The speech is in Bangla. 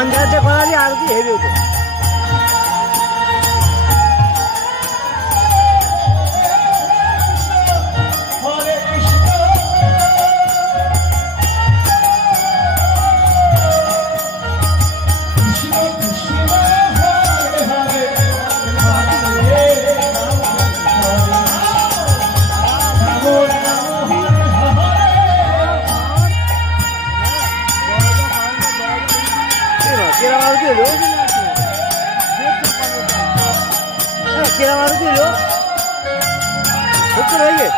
পঞ্চায়েতে করারই আর কি হেভি হতো। কেরাম আরতি এলো, কেরাম আরতি এলো হচ্ছে নাকি?